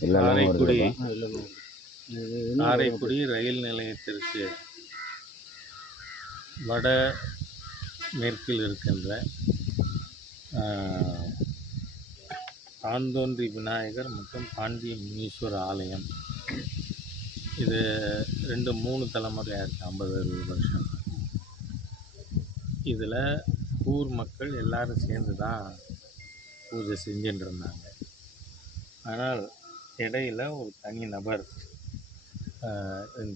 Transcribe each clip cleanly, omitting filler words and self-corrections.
காரைக்குடி காரைக்குடி ரயில் நிலையத்திற்கு வட மேற்கில் இருக்கின்ற தாந்தோன்றி விநாயகர் மற்றும் பாண்டிய முனீஸ்வர ஆலயம். இது 2-3 தலைமுறையாக இருக்குது, 50-60 வருஷம். இதில் ஊர் மக்கள் எல்லோரும் சேர்ந்து தான் பூஜை செஞ்சுட்டு இருந்தாங்க. ஆனால் இடையில் ஒரு தனி நபர்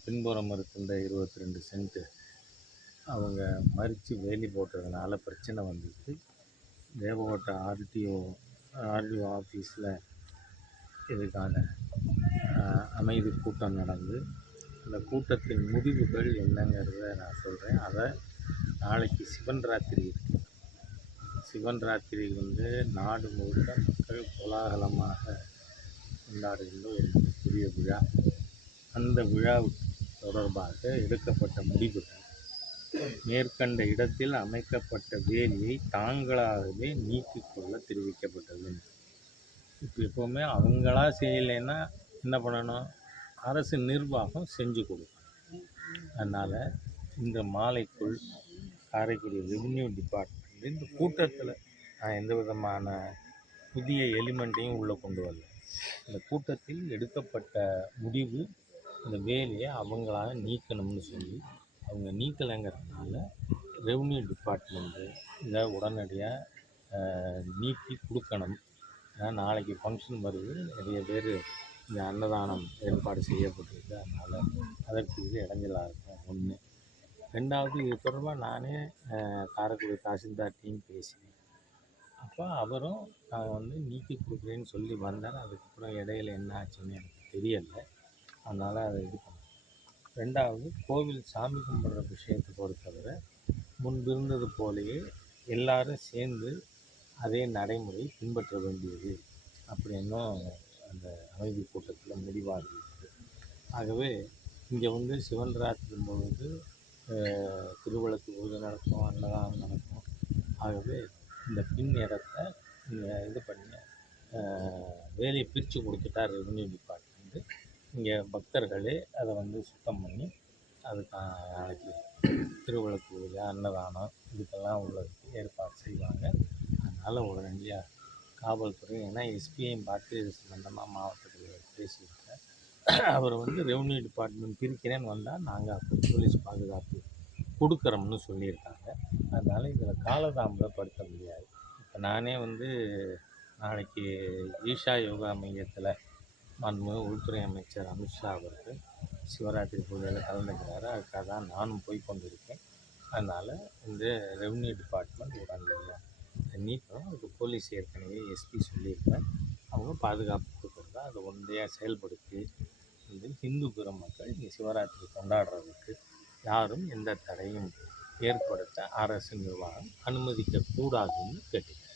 பின்புறம் இருக்கின்ற 22 சென்ட்டு அவங்க மறித்து வேலி போட்டதுனால பிரச்சனை வந்துச்சு. தேவகோட்டை ஆர்டிஓ ஆஃபீஸில் இதுக்கான அமைதி கூட்டம் நடந்து, அந்த கூட்டத்தின் முடிவுகள் என்னங்கிறத நான் சொல்கிறேன். அதை நாளைக்கு சிவன் ராத்திரி இருக்குது. சிவன் ராத்திரி நாடு முழுக்க மக்கள் கோலாகலமாக கொண்டாடுகின்ற ஒரு மிகப்பெரிய விழா. அந்த விழாவுக்கு தொடர்பாக எடுக்கப்பட்ட முடிவுகள், மேற்கண்ட இடத்தில் அமைக்கப்பட்ட வேலியை தாங்களாகவே நீக்கிக்கொள்ள தெரிவிக்கப்பட்டது. இப்போ எப்போவுமே அவங்களா செய்யலைன்னா என்ன பண்ணணும்? அரசு நிர்வாகம் செஞ்சு கொடுக்கணும். அதனால் இந்த மாலைக்குள் காரைக்குடி ரெவென்யூ டிபார்ட்மெண்ட் இந்த கூட்டத்தில் நான் எந்த விதமான புதிய எலிமெண்ட்டையும் உள்ளே கொண்டு வரல. இந்த கூட்டத்தில் எடுக்கப்பட்ட முடிவு இந்த வேலையை அவங்களால நீக்கணும்னு சொல்லி, அவங்க நீக்கலைங்கிறதுனால ரெவென்யூ டிபார்ட்மெண்ட்டு இதை உடனடியாக நீக்கி கொடுக்கணும். ஏன்னா நாளைக்கு ஃபங்க்ஷன் வருது, நிறைய பேர் இந்த அன்னதானம் ஏற்பாடு செய்யப்பட்டிருக்கு. அதனால் அதற்கு இது இடைஞ்சலாக இருக்கும். 1. 2வது, இது தொடர்பாக நானே காரைக்குடி தாசில்தார்ட்டையும் பேசினேன். அப்போ அவரும் நான் நீக்கி கொடுக்குறேன்னு சொல்லி வந்தார். அதுக்கப்புறம் இடையில என்ன ஆச்சுன்னு எனக்கு தெரியலை. அதனால் அதை இது பண்ணேன். 2வது, கோவில் சாமி கும்பிட்ற விஷயத்தை பொறுத்தவரை முன்பு இருந்தது போலேயே எல்லாரும் சேர்ந்து அதே நடைமுறை பின்பற்ற வேண்டியது அப்படின்னும் அந்த அமைதி கூட்டத்தில் முடிவாக இருக்குது. ஆகவே இங்கே சிவன் ராத்திரி பொழுது திருவிளக்கு பூஜை நடக்கும், அன்னதானம் நடக்கும். ஆகவே இந்த பின் இடத்த இது பண்ணி வேலையை பிரித்து கொடுத்துட்டார் ரெவென்யூ டிபார்ட்மெண்ட்டு. இங்கே பக்தர்களே அதை சுத்தம் பண்ணி அதுக்கான நாளைக்கு திருவிளக்கு பூஜை, அன்னதானம் இதுக்கெல்லாம் உள்ளதுக்கு ஏற்பாடு செய்வாங்க. அதனால் உடனடியாக காவல்துறை, ஏன்னா எஸ்பியையும் பார்த்து இது சம்பந்தமாக மாவட்டத்தில் பேசியிருக்கேன். அவர் ரெவென்யூ டிபார்ட்மெண்ட் பிரிக்கிறேன்னு வந்தால் நாங்கள் அப்போ போலீஸ் பாதுகாப்பு கொடுக்குறோம்னு சொல்லியிருக்காங்க. அதனால் இதில் காலதாமதப்படுத்த முடியாது. இப்போ நானே நாளைக்கு ஈஷா யோகா மையத்தில் மாண்புமிகு உள்துறை அமைச்சர் அமித்ஷா அவர்கள் சிவராத்திரி பூஜையில் கலந்துக்கிறாரு. அதுக்காக தான் நானும் போய் கொண்டிருக்கேன். அதனால் இந்த ரெவென்யூ டிபார்ட்மெண்ட் உடனடியாக நீக்கணும். அதுக்கு போலீஸ் ஏற்கனவே எஸ்பி சொல்லியிருக்கேன். அவங்க பாதுகாப்பு கொடுக்குறதா அதை உடனடியாக செயல்படுத்தி இந்து பெருமக்கள் இங்கே சிவராத்திரி கொண்டாடுறதுக்கு யாரும் எந்த தடையும் ஏற்படுத்த அரசு நிர்வாகம் அனுமதிக்கக்கூடாதுன்னு கேட்டுக்கிறேன்.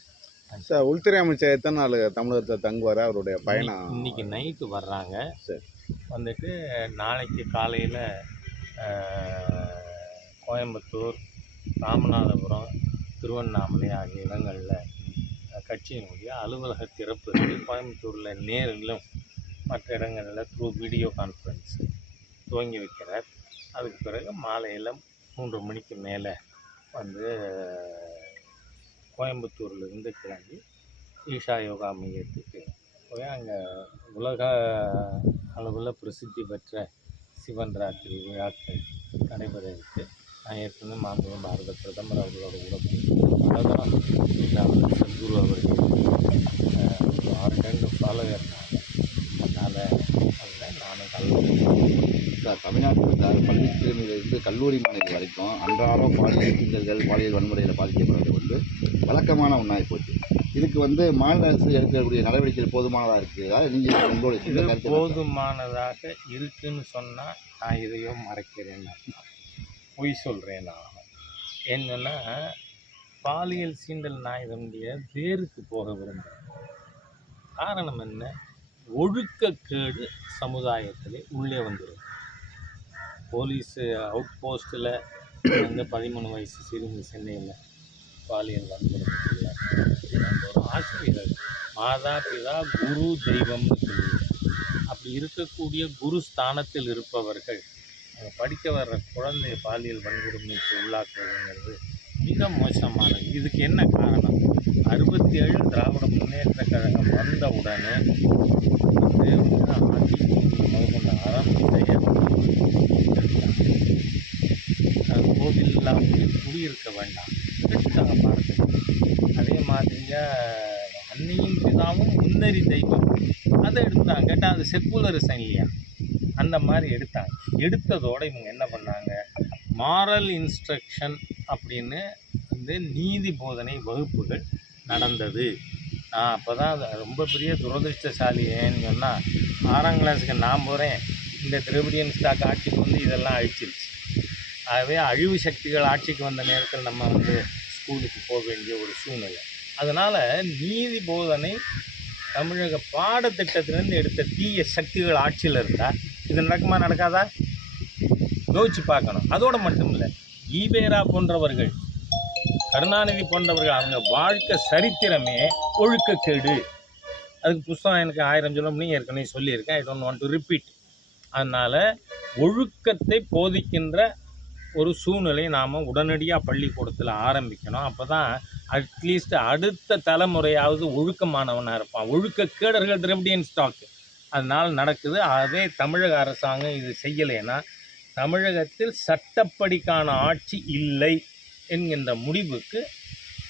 சார், உள்துறை அமைச்சர் எத்தனை நாள் தமிழகத்தில் தங்குவார்? அவருடைய பயணம் இன்னைக்கு நைட்டு வர்றாங்க. நாளைக்கு காலையில் கோயம்புத்தூர், ராமநாதபுரம், திருவண்ணாமலை ஆகிய இடங்களில் கட்சியினுடைய அலுவலக திறப்பு இருக்குது. கோயம்புத்தூரில் நேரிலும் மற்ற இடங்களில் த்ரூ வீடியோ கான்ஃபரன்ஸ் துவங்கி வைக்கிறார். அதுக்கு பிறகு மாலையில் 3 மணிக்கு மேலே கோயம்புத்தூர்லேருந்து கிளம்பி ஈஷா யோகா மையத்துக்கு போய் அங்கே உலக அளவில் பிரசித்தி பெற்ற சிவன் ராத்திரி விழாக்கள் நடைபெற இருக்கு. நான் ஏற்கனவே மாண்புமிகு பாரத பிரதமர் அவர்களோட உலகம் சத்குரு அவர்கள் 6 ஃபாலோவர் இருந்தாங்க. அதனால் அதில் நானும் கலந்து. சார், தமிழ்நாட்டில் பள்ளி சிறுமியிலிருந்து கல்லூரி மாணவி வரைக்கும் அன்றாடம் பாலியல் சீண்டல்கள், பாலியல் வன்முறையில் பாதிக்கப்படுறது வழக்கமான ஒன்றாகி போச்சு. இதுக்கு மாநில அரசு எடுக்கக்கூடிய நடவடிக்கைகள் போதுமானதாக இருக்குதா? நீங்கள் உங்களுடைய போதுமானதாக இருக்குன்னு சொன்னால் நான் இதையோ மறைக்கிறேன்னு பொய் சொல்கிறேன். நான் என்னென்னா, பாலியல் சீண்டல் நான் இதனுடைய வேருக்கு போக விரும்புகிறேன். காரணம் என்ன? ஒழுக்கக்கேடு சமுதாயத்தில் உள்ளே வந்துடும். போலீஸு அவுட் போஸ்ட்டில் 13 வயசு சிறுமி சென்னையில் பாலியல் வன்முறையில் ஒரு ஆசிரியர் மாதா பிதா குரு தெய்வம்னு சொல்லுவாங்க. அப்படி இருக்கக்கூடிய குரு ஸ்தானத்தில் இருப்பவர்கள் படிக்க வர்ற குழந்தைய பாலியல் வன்கொடுமைக்கு உள்ளாக்குவதுங்கிறது மிக மோசமானது. இதுக்கு என்ன காரணம்? 67 திராவிட முன்னேற்ற கழகம் வந்தவுடனே முதற்கொண்ட அறம் செயல் கோவில் இல்லாமல் குடியிருக்க வேண்டாம் எடுத்துட்டாங்க பாரதத்தில். அதே மாதிரியாக அன்னையும் பிதாவும் முன்னறி தெய்வம் அதை எடுத்தாங்க. கேட்டால் அது செக்குலரிசம் இல்லையா? அந்த மாதிரி எடுத்தாங்க. எடுத்ததோடு இவங்க என்ன பண்ணாங்க, மாரல் இன்ஸ்ட்ரக்ஷன் அப்படின்னு வந்து நீதி போதனை வகுப்புகள் நடந்தது. நான் அப்போ தான் ரொம்ப பெரிய துரதிருஷ்டசாலி. ஏன்னு சொன்னால் 6ஆம் கிளாஸுக்கு நான் போகிறேன், இந்த திராவிடியன் ஸ்டாக் ஆட்சிக்கு வந்து இதெல்லாம் அழிச்சிருச்சு. ஆகவே அழிவு சக்திகள் ஆட்சிக்கு வந்த நேரத்தில் நம்ம வந்து ஸ்கூலுக்கு போக வேண்டிய ஒரு சூழ்நிலை. அதனால் நீதி போதனை தமிழக பாடத்திட்டத்திலேருந்து எடுத்த தீய சக்திகள் ஆட்சியில் இருந்தால் இது நடக்குமா நடக்காதா யோசிச்சு பார்க்கணும். அதோடு மட்டும் இல்லை, ஈவேரா போன்றவர்கள், கருணாநிதி போன்றவர்கள், அவங்க வாழ்க்கை சரித்திரமே ஒழுக்கக்கேடு. அதுக்கு புஸ்தகம் எனக்கு 1000 சொல்ல முடியும், ஏற்கனவே சொல்லியிருக்கேன். I don't want to repeat. அதனால் ஒழுக்கத்தை போதிக்கின்ற ஒரு சூழ்நிலையை நாம் உடனடியாக பள்ளிக்கூடத்தில் ஆரம்பிக்கணும். அப்போ தான் அட்லீஸ்ட் அடுத்த தலைமுறையாவது ஒழுக்கமானவனாக இருப்பான். ஒழுக்கக்கேடர்கள் திராவிடியன் ஸ்டாக்கு அதனால் நடக்குது. அதே தமிழக அரசாங்கம் இது செய்யலைன்னா தமிழகத்தில் சட்டப்படிக்கான ஆட்சி இல்லை என்கின்ற முடிவுக்கு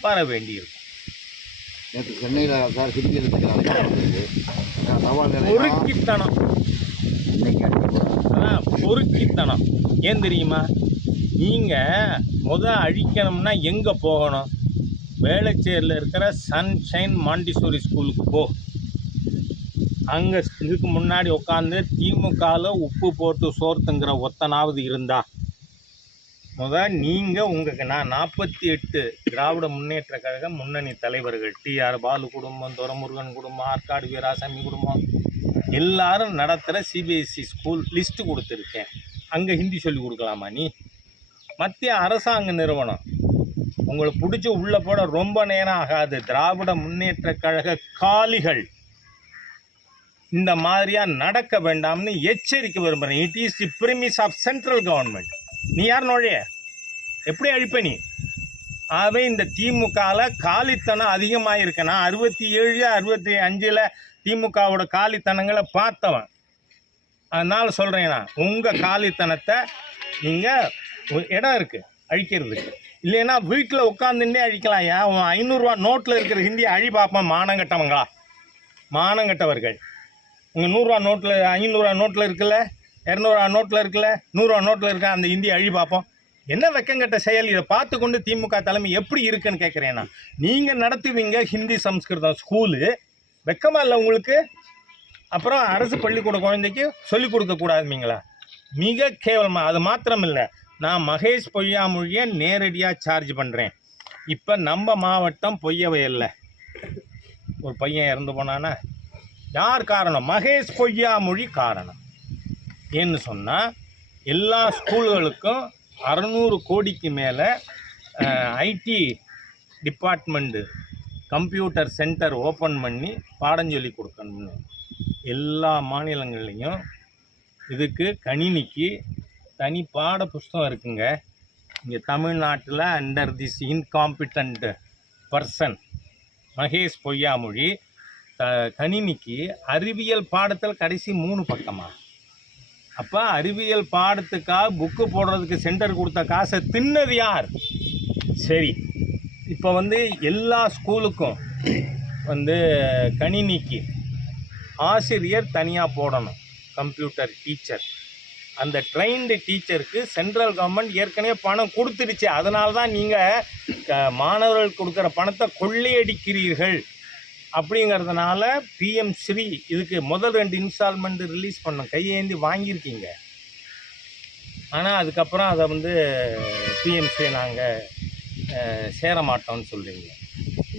வர வேண்டியிருக்கும். நேற்று சென்னையில் சார் ஹிந்தி பொறுக்கித்தனம், அதான் பொறுக்கித்தனம். ஏன் தெரியுமா? நீங்கள் அழிக்கணும்னா எங்கே போகணும்? வேளச்சேரியில் இருக்கிற சன்ஷைன் மாண்டிசோரி ஸ்கூலுக்கு போ. அங்கே இதுக்கு முன்னாடி உட்காந்து திமுகவில் உப்பு போட்டு சோர்த்துங்கிற ஒத்தனாவது இருந்தா நீங்கள் நான் 48 திராவிட முன்னேற்ற கழக முன்னணி தலைவர்கள், டிஆர் பாலு குடும்பம், துரைமுருகன் குடும்பம், ஆற்காடு வீராசாமி குடும்பம் எல்லாரும் நடத்துகிற சிபிஎஸ்சி ஸ்கூல் லிஸ்ட்டு கொடுத்துருக்கேன். அங்கே ஹிந்தி சொல்லி கொடுக்கலாமா? நீ மத்திய அரசாங்க நிறுவனம் உங்களை பிடிச்சி உள்ளே போட ரொம்ப நேரம் ஆகாது. திராவிட முன்னேற்ற கழக காலிகள் இந்த மாதிரியாக நடக்க வேண்டாம்னு எச்சரிக்கை விரும்புகிறேன். It is the premise of central government. நீ யார் நோழைய எப்படி அழிப்ப நீ? ஆகவே இந்த திமுகவில் காலித்தனம் அதிகமாக இருக்குன்னா 67 65 திமுகவோட காலித்தனங்களை பார்த்தவன். அதனால் சொல்கிறேன், நான் உங்கள் காலித்தனத்தை நீங்கள் இடம் இருக்குது அழிக்கிறதுக்கு. இல்லைன்னா வீட்டில் உட்காந்துட்டே அழிக்கலாம். ஏன் 500 ரூபா நோட்டில் இருக்கிற ஹிந்தியை அழி பார்ப்போம். மானங்கட்டவங்களா? மானங்கட்டவர்கள். உங்கள் 100 ரூபா நோட்டில் 500 ரூபா நோட்டில் இருக்குல்ல, 200 ரூபா நோட்டில் இருக்குல்ல, 100 ரூபா நோட்டில் இருக்க அந்த ஹிந்தியை அழி பார்ப்போம். என்ன வெக்கங்கட்ட செயல்? இதை பார்த்து கொண்டு திமுக தலைமை எப்படி இருக்குன்னு கேட்குறேன்னா, நீங்கள் நடத்துவீங்க ஹிந்தி சம்ஸ்கிருதம் ஸ்கூலு, வெக்கமாக இல்லை உங்களுக்கு? அப்புறம் அரசு பள்ளிக்கூட குழந்தைக்கு சொல்லிக் கொடுக்கக்கூடாதுங்களா? மிக கேவலமாக. அது மாத்திரம் இல்லை, நான் மகேஷ் பொய்யாமொழியை நேரடியாக சார்ஜ் பண்ணுறேன். இப்போ நம்ம மாவட்டம் பொய்யவயல்ல ஒரு பையன் இறந்து போனானா யார் காரணம்? மகேஷ் பொய்யாமொழி காரணம். ஏன்னு சொன்னால் எல்லா ஸ்கூல்களுக்கும் 600 கோடிக்கு மேலே ID department computer centre open பண்ணி பாடம் சொல்லி கொடுக்கணும்னு எல்லா மாநிலங்கள்லேயும் இதுக்கு கணினிக்கு தனி பாட புஸ்தகம் இருக்குங்க. இங்கே தமிழ்நாட்டில் under this incompetent person Mahesh Poyyamozhi கணினிக்கு அறிவியல் பாடத்தில் கடைசி 3 பக்கமா? அப்போ அறிவியல் பாடத்துக்காக புக்கு போடுறதுக்கு சென்டர் கொடுத்த காசை தின்னது யார்? சரி, இப்போ எல்லா ஸ்கூலுக்கும் கணினிக்கு ஆசிரியர் தனியாக போடணும், கம்ப்யூட்டர் டீச்சர். அந்த ட்ரெயின்டு டீச்சருக்கு சென்ட்ரல் கவர்மெண்ட் ஏற்கனவே பணம் கொடுத்துருச்சு. அதனால தான் நீங்கள் மாணவர்கள் கொடுக்குற பணத்தை கொள்ளையடிக்கிறீர்கள். அப்படிங்கிறதுனால பிஎம் ஸ்ரீ இதுக்கு முதல் 2 இன்ஸ்டால்மெண்ட் ரிலீஸ் பண்ணோம், கையேந்தி வாங்கியிருக்கீங்க. ஆனால் அதுக்கப்புறம் அதை பிஎம் ஸ்ரீ நாங்கள் சேர மாட்டோம்னு சொல்கிறீங்க.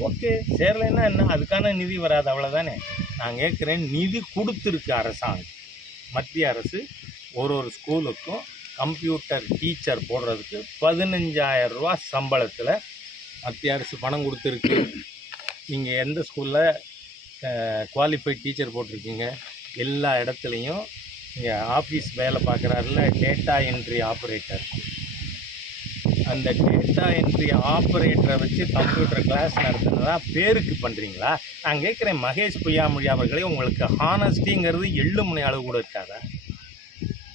ஓகே, சேரலைன்னா என்ன? அதுக்கான நிதி வராது, அவ்வளோதானே. நான் கேட்குறேன், நிதி கொடுத்துருக்கு அரசாங்கம். மத்திய அரசு ஒரு ஸ்கூலுக்கும் கம்ப்யூட்டர் டீச்சர் போடுறதுக்கு 15,000 ரூபா சம்பளத்தில் மத்திய அரசு பணம் கொடுத்துருக்கு. நீங்கள் எந்த ஸ்கூலில் குவாலிஃபைட் டீச்சர் போட்டிருக்கீங்க? எல்லா இடத்துலையும் இங்கே ஆஃபீஸ் வேலை பார்க்குறாருல டேட்டா என்ட்ரி ஆப்ரேட்டர், அந்த டேட்டா என்ட்ரி ஆப்ரேட்டரை வச்சு கம்ப்யூட்டர் கிளாஸ் நடத்துனதா பேருக்கு பண்ணுறீங்களா? நான் கேட்குறேன் மகேஷ் பொய்யாமொழி அவர்களே, உங்களுக்கு ஹானஸ்டிங்கிறது எள்ளு மணி அளவு கூட இருக்காதா?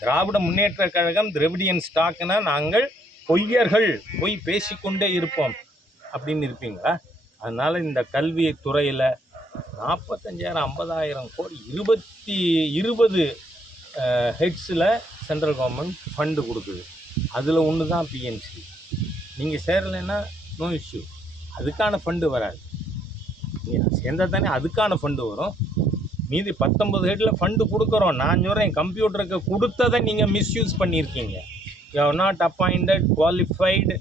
திராவிட முன்னேற்ற கழகம் திராவிடியன் ஸ்டாக்னா நாங்கள் பொய்யர்கள், பொய் பேசிக்கொண்டே இருப்போம் அப்படின்னு இருப்பீங்களா? அதனால் இந்த கல்வி துறையில் 45,000 50,000 கோடி 20 ஹெட்ஸில் சென்ட்ரல் கவர்மெண்ட் ஃபண்டு கொடுக்குது. அதில் ஒன்று தான் பிஎன்சி. நீங்கள் சேரலைன்னா நோ இஷ்யூ, அதுக்கான ஃபண்டு வராது. நீங்கள் சேர்ந்தால் தானே அதுக்கான ஃபண்டு வரும். மீதி 19 ஹெட்டில் ஃபண்டு கொடுக்குறோம். நான் சொல்கிறேன், கம்ப்யூட்டருக்கு கொடுத்ததை நீங்கள் மிஸ்யூஸ் பண்ணியிருக்கீங்க. You have not appointed qualified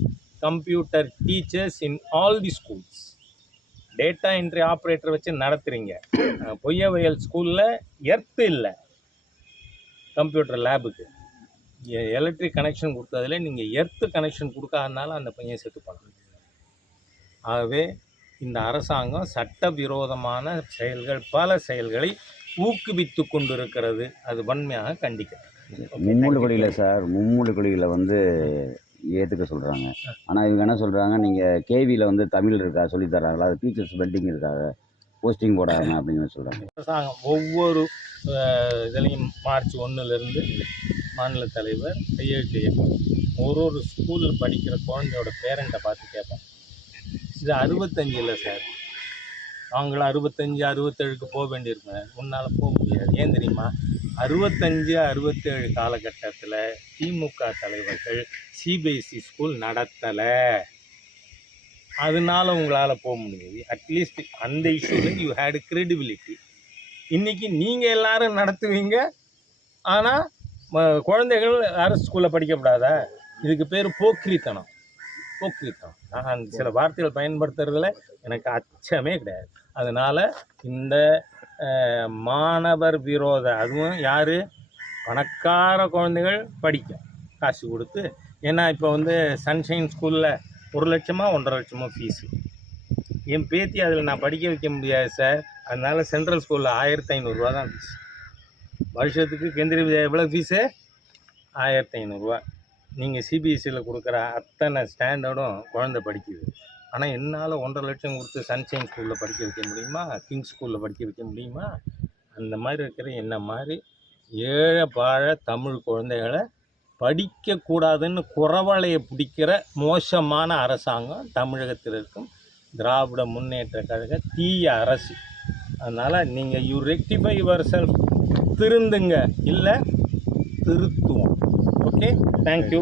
computer teachers in all the schools. Data entry operator வச்சு நடத்துகிறீங்க. பொய்யவயல் ஸ்கூலில் எர்த்து இல்லை கம்ப்யூட்டர் லேபுக்கு. எலக்ட்ரிக் கனெக்ஷன் கொடுத்ததில் நீங்கள் எர்த்து கனெக்ஷன் கொடுக்காதனால அந்த பையன் செத்து போனான். ஆகவே இந்த அரசாங்கம் சட்டவிரோதமான செயல்கள், பல செயல்களை ஊக்குவித்து கொண்டிருக்கிறது. அது வன்மையாக கண்டிக்கிறது. மும்மொழி கொள்கையில் சார், மும்மொழி கொள்கையில் வந்து ஏற்றுக்க சொல்கிறாங்க. ஆனால் இவங்க என்ன சொல்கிறாங்க, நீங்கள் கேவியில் வந்து தமிழ் இருக்கா சொல்லித்தராங்களா, அது டீச்சர்ஸ் பெல்டிங் இருக்காங்க, போஸ்டிங் போடாங்க அப்படின்னு சொல்கிறாங்க. அரசாங்கம் ஒவ்வொரு இதுலேயும் March 1 மாநில தலைவர் கையெழுத்து இயக்கம் ஒரு ஸ்கூலில் படிக்கிற குழந்தையோட பேரண்ட்டை பார்த்து கேட்பாங்க. இது 65 இல்லை சார், அவங்களும் 65 67க்கு போக வேண்டியிருக்குங்க. உன்னால் போக முடியாது. ஏன் தெரியுமா? 65 67 காலகட்டத்தில் திமுக தலைவர்கள் சிபிஎஸ்சி ஸ்கூல் நடத்தலை, அதனால உங்களால் போக முடியாது. அட்லீஸ்ட் அந்த இஷ்யூவில் யூ ஹேட் கிரெடிபிலிட்டி. இன்றைக்கி நீங்கள் எல்லாரும் நடத்துவீங்க, ஆனால் குழந்தைகள் அரசு ஸ்கூலில் படிக்கப்படாதா? இதுக்கு பேர் போக்கிரித்தனம். போக்கிரித்தனம். நான் சில வார்த்தைகள் பயன்படுத்துறதுல எனக்கு அச்சமே கிடையாது. அதனால் இந்த மாணவர் விரோத, அதுவும் யார், பணக்கார குழந்தைகள் படிக்கும் காசு கொடுத்து. ஏன்னா இப்போ வந்து சன்ஷைன் ஸ்கூலில் 1 லட்சமோ 1.5 லட்சமோ ஃபீஸு. என் பேத்தி அதில் நான் படிக்க வைக்க முடியாது சார். அதனால் சென்ட்ரல் ஸ்கூலில் 1500 ரூபா தான் ஃபீஸ். வருஷத்துக்கு கேந்திரிய வித்யா எவ்வளோ ஃபீஸு? 1500 ரூபா. நீங்கள் சிபிஎஸ்சியில் கொடுக்குற அத்தனை ஸ்டாண்டர்டும் குழந்தை படிக்குது. ஆனால் என்னால் 1.5 லட்சம் கொடுத்து சன்ஷைன் ஸ்கூலில் படிக்க வைக்க முடியுமா? கிங்ஸ் ஸ்கூலில் படிக்க வைக்க முடியுமா? அந்த மாதிரி இருக்கிற என்ன மாதிரி ஏழை பாழ தமிழ் குழந்தைகளை படிக்கக்கூடாதுன்னு குறவலையை பிடிக்கிற மோசமான அரசாங்கம் தமிழகத்தில் இருக்கும் திராவிட முன்னேற்ற கழக தீய அரசு. அதனால் நீங்கள் யூ ரெக்டிஃபை யுவர் செல்ஃப், திருந்துங்க, இல்லை திருத்துவோம். Okay, thank you.